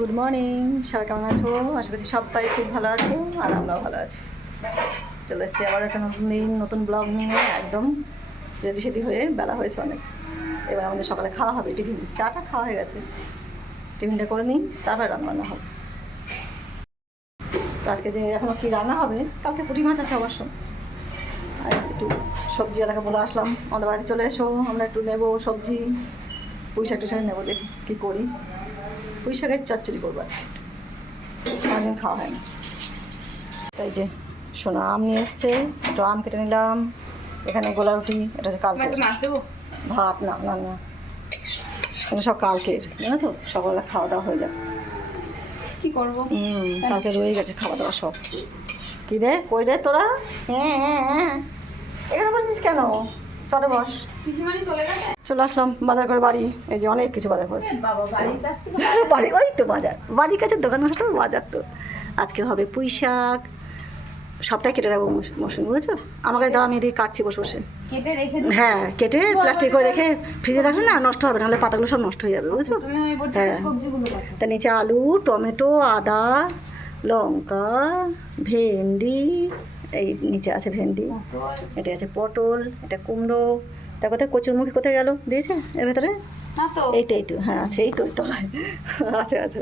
Good morning সবাই কেমন আছো? আশা করছি সবাই খুব ভালো আছো আর আমরাও ভালো আছি। চলে এসেছি আবার একটা নতুন দিন, নতুন ব্লগ নিয়ে, একদম রেডি সেডি হয়ে বেলা হয়েছে অনেক। এবার আমাদের সকালে খাওয়া হবে, টিফিন, চাটা খাওয়া হয়ে গেছে। টিফিনটা করে নিই, তারপরে রান্না হবে। তো আজকে যে এখনও কী রান্না হবে, কালকে পুঁটি মাছ আছে অবশ্য। আর একটু সবজি এলাকা বলে আসলাম। আমাদের বাড়িতে চলে এসো, আমরা একটু নেব সবজি। টুই শাক নেব, দেখি কী করি। পুঁই শাকের চচ্চড়ি করব আজকে। অনেকদিন খাওয়া হয় না। তাই যে সোনা আম নিয়ে এসছে একটু আম কেটে নিলাম। এখানে গোলা রুটি এটা হচ্ছে কালকে ভাত না না না। এগুলো সব কালকের জানো তো? সকালবেলা খাওয়া দাওয়া হয়ে যায় কি করব? কালকে রয়ে গেছে খাওয়া দাওয়া সব। কী রে কই রে তোরা? হ্যাঁ হ্যাঁ হ্যাঁ। এখানে বসেছিস কেন? চলে বস। চলে আসলাম বাজার করে বাড়ি। এই যে অনেক কিছু বাজার করেছি। বাড়ি ওই তো বাজার। বাড়ির কাছে দোকান ঘাটটা বাজার তো। আজকে হবে পুঁই শাক সবটাই কেটে রাখব মৌসুম বুঝেছ? আমাকে দাও আমি এদিকে কাটছি বসে বসে। হ্যাঁ কেটে প্লাস্টিক করে রেখে ফ্রিজে রাখলে না নষ্ট হবে নাহলে পাতাগুলো সব নষ্ট হয়ে যাবে বুঝছ? হ্যাঁ। তার নিচে আলু টমেটো আদা লঙ্কা ভেন্ডি এই নিচে আছে ভেন্ডি এটা আছে পটল এটা কুমড়ো তার কোথায় কচুরমুখী কোথায় গেল? দিয়েছে এর ভেতরে? এইটাই তো। তো তো হ্যাঁ আছে এই তো ওই তলায়। আছে আছে।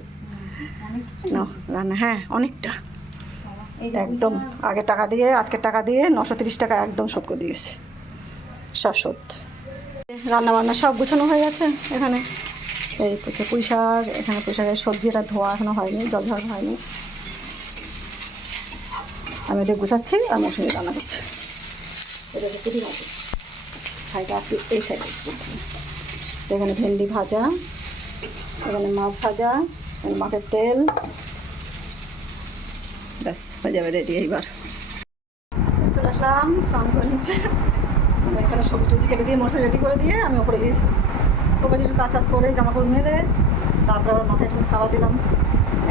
না রান্না হ্যাঁ অনেকটা। একদম আগে টাকা দিয়ে আজকের টাকা দিয়ে নশো তিরিশ টাকা একদম শোধ করে দিয়েছে সব শোধ। রান্না বান্না সব গুছানো হয়ে গেছে এখানে। এই হচ্ছে পুঁই শাক এখানে পুঁই শাকের সবজি এটা ধোয়া এখনও হয়নি জল ঝাল হয়নি। আমি এটা গুছাচ্ছি, আর মৌসুমি রান্না করছে। এটা হচ্ছে পুঁটি মাছ সাইডে এই সাইডে এখানে ভেন্ডি ভাজা, এখানে মাছ ভাজা, এখানে মাছের তেল। ব্যাস, হয়ে যাবে রেডি এইবার। চলে আসলাম, স্নান করে নিচ্ছে এখানে সবজি টবজি কেটে দিয়ে মশলা রেডি করে দিয়ে আমি ওপরে গিয়েছি। ওপরে একটু কাজ টাজ করে জামা কাপড় মেরে তারপরে আবার মাথায় একটু কালো দিলাম।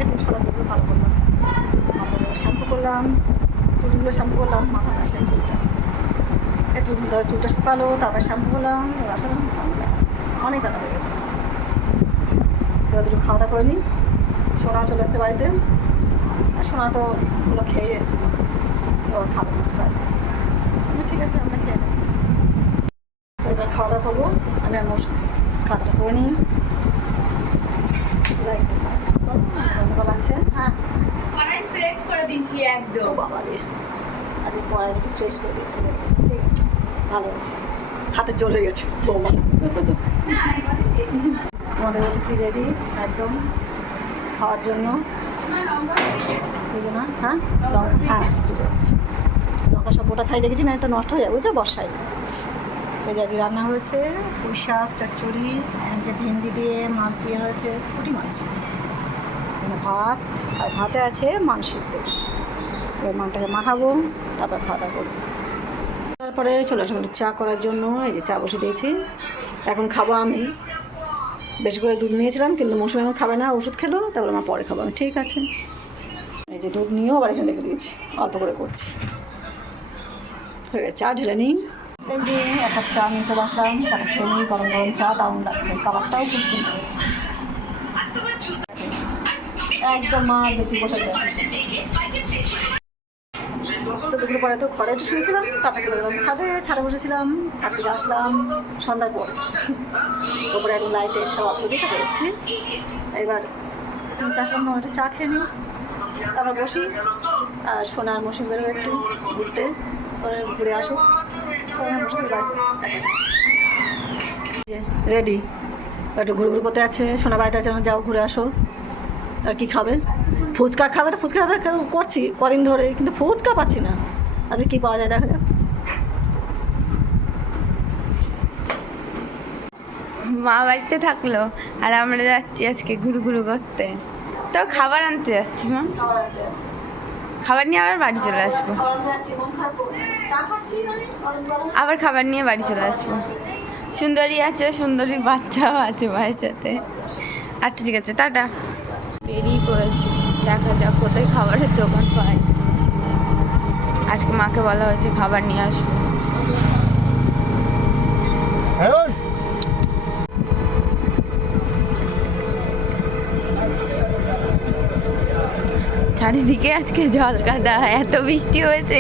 একটু সাদা ভালো করলাম। মাথাগুলো শ্যাম্পু করলাম। চুলগুলো শ্যাম্পু করলাম মাথা না সেই চুলটা। একটু ধর চুলটা শুকালো, তারপর শ্যাম্পু করলাম আসলাম অনেক বেলা হয়ে গেছে। এবার দুটো খাওয়া দাওয়া করে নিই। সোনা চলে এসছে বাড়িতে। আর সোনা তো ওগুলো খেয়ে এসেছিল। এবার খাব ঠিক আছে, আমরা খেয়ে নেই এবার খাওয়া দাওয়া করব, আমি আর মৌসুম। খাওয়া দাওয়া করে নিই। লাগছে? হ্যাঁ। কড়াই ফ্রেশ করে দিয়েছি একদম। বাবা রে আজকে কড়াই নাকি ফ্রেশ করে দিয়েছে ঠিক আছে ভালো আছে। হাতে জ্বলে গেছে ফ্রেশ। আমাদের অতিথি রেডি একদম খাওয়ার জন্য। না, হ্যাঁ? লঙ্কা হ্যাঁ লঙ্কা সব গোটা ছাই রেখেছি না তো নষ্ট হয়ে যাবে বুঝছ? বর্ষায়। এই যে আজকে রান্না হয়েছে পুঁই শাক চচ্চড়ি যে ভেন্ডি দিয়ে মাছ দিয়ে হয়েছে পুঁটি মাছ। ভাত আর ভাতে আছে মাংসের তেল এবার মানটাকে মাখাবো, তারপর খাওয়া দাওয়া করব। তারপরে চলে আসলাম চা করার জন্য, এই যে চা বসে দিয়েছি। এখন খাব আমি। বেশি করে দুধ নিয়েছিলাম, কিন্তু মৌসুমি এখন খাবে না ওষুধ খেলো, তারপরে আমার পরে খাব। আমি ঠিক আছে। এই যে দুধ নিয়েও আবার এখানে রেখে দিয়েছি, অল্প করে করছি। হয়ে গেছে, চা ঢেলে নিই। এই যে এক কাপ চা নিয়ে চলে আসলাম, চাটা খেয়ে নিই, গরম গরম চা, দারুণ লাগছে। কালারটাও খুব সুন্দর একদম মা বেটি বসে তো দুপুর পরে তো ঘরে একটু শুয়েছিলাম, তারপরে চলে গেলাম ছাদে ছাদে বসেছিলাম, ছাদ থেকে আসলাম, সন্ধ্যার পর। ওপরে একদম লাইটে সব আপনি দেখে এসেছি এবার আসলাম না একটু চা খেয়ে নিই। তারপর বসি, আর সোনার মৌসুম বেরোবে একটু ঘুরতে। পরে ঘুরে আসো। রেডি একটু ঘুরে ঘুরে করতে আছে সোনা বাড়িতে আছে যাও, ঘুরে আসো। আর কি খাবে? ফুচকা খাবে তো ফুচকা করছি কদিন ধরে, কিন্তু ফুচকা পাচ্ছি না। আজকে কী পাওয়া যায় দেখা যাক মা বাড়িতে থাকল, আর আমরা যাচ্ছি আজকে ঘুরু ঘুরু করতে। তো খাবার আনতে যাচ্ছি, মা। খাবার নিয়ে আবার বাড়ি চলে আসব। আবার খাবার নিয়ে বাড়ি চলে আসব। সুন্দরী আছে, সুন্দরীর বাচ্চাও আছে মায়ের সাথে। আচ্ছা ঠিক আছে, টাটা। পড়েছি দেখা যাক কোথায় খাবারের দোকান পাই। আজকে মাকে বলা হয়েছে খাবার নিয়ে আসব। চারিদিকে আজকে জল কাদা এত বৃষ্টি হয়েছে।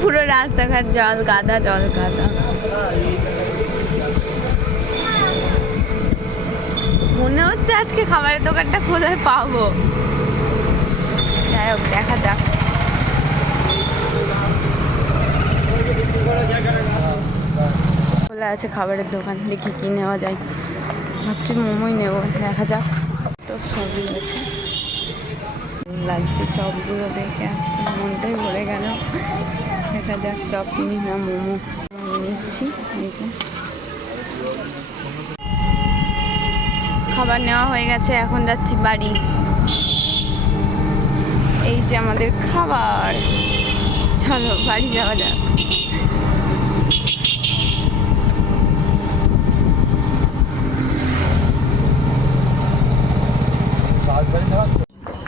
পুরো রাস্তাঘাট জল কাদা জল কাদা মনে হচ্ছে আজকে খাবারের দোকানটা কোথায় পাবো। যাই হোক দেখা যাক। খোলা আছে খাবারের দোকান, দেখি কি নেওয়া যায়। ভাবছি মোমোই নেব, দেখা যাক। তো সবই আছে লাগছে চপগুলো দেখে আজকে মনটাই ভরে গেল। দেখা যাক, চপ কিনি না মোমো। নিচ্ছি, দেখে। খাবার নেওয়া হয়ে গেছে, এখন যাচ্ছি বাড়ি। এই যে আমাদের খাবার। চলো বাড়ি যাওয়া যাক।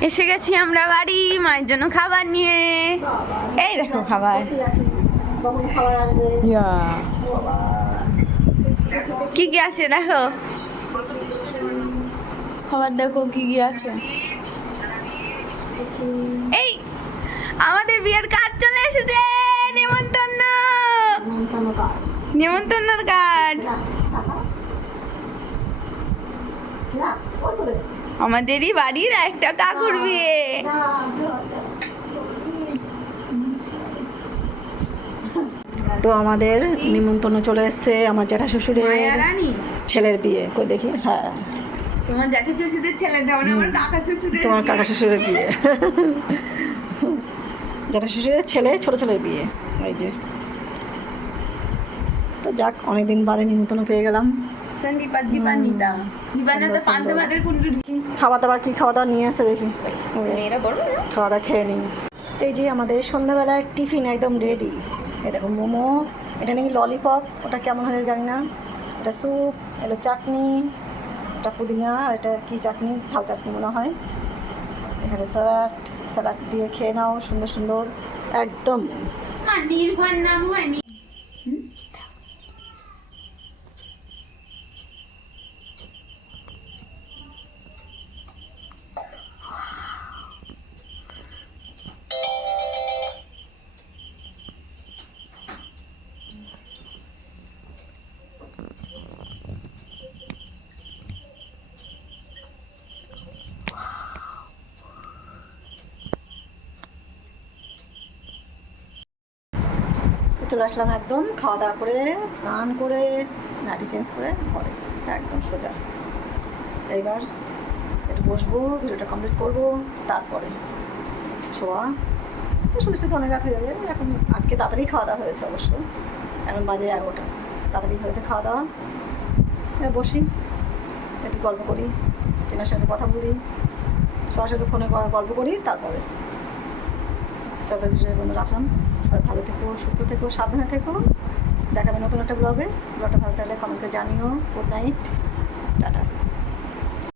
এসে গেছি আমরা বাড়ি মায়ের জন্য খাবার নিয়ে। এই দেখো খাবার। কি কি আছে দেখো? খাবার দেখো কি কি আছে? এই আমাদের বিয়ের কার্ড চলে এসেছে! নিমন্ত্রণ! কার্ড কার্ড আমাদেরই বাড়ির একটা কাকুর বিয়ে। তো আমাদের নিমন্ত্রণ চলে এসছে আমার জ্যাঠা শ্বশুরের ছেলের বিয়ে। কই দেখি? হ্যাঁ। তোমার জ্যাঠা শ্বশুরের ছেলে তেমন আমার কাকা শ্বশুরের তোমার কাকা শ্বশুরের বিয়ে। জ্যাঠা শ্বশুরের ছেলে ছোট ছেলের বিয়ে। এই যে। তো যাক অনেকদিন বাদে নিমন্ত্রণ পেয়ে গেলাম। খাওয়া দাওয়া কি খাওয়া দাওয়া নিয়ে এসে দেখি? খাওয়া দাওয়া খেয়ে নিই। তো এই যে আমাদের সন্ধ্যাবেলায় টিফিন একদম রেডি এই দেখো মোমো এটা নাকি ললিপপ ওটা কেমন হয়ে জানি না। এটা স্যুপ এটা চাটনি এটা পুদিনা, এটা কি চাটনি? ঝাল চাটনি মনে হয়। এখানে স্যালাড স্যালাড দিয়ে খেয়ে নাও, সুন্দর সুন্দর। একদম। আর নির্ভর নাম হয়নি চলে আসলাম একদম খাওয়া দাওয়া করে, স্নান করে নাটি চেঞ্জ করে, ঘরে। একদম সোজা। এইবার একটু বসবো, ভিডিওটা কমপ্লিট করব, তারপরে শোয়া। শুনতে শুনতে অনেক রাত হয়ে যাবে, এখন আজকে তাড়াতাড়ি খাওয়া দাওয়া হয়েছে অবশ্য। এখন বাজে এগারোটা। তাড়াতাড়ি হয়েছে খাওয়া দাওয়া বসি, একটু গল্প করি, টেনার সাথে কথা বলি, সবার সাথে ফোনে গল্প করি, তারপরে। চলো ভিডিও বন্ধু রাখলাম। সবাই ভালো থেকো, সুস্থ থেকো, সাবধানে থেকো। দেখাবে নতুন একটা ব্লগে ব্লগটা ভালো থাকলে কমেন্টে জানিও। Good night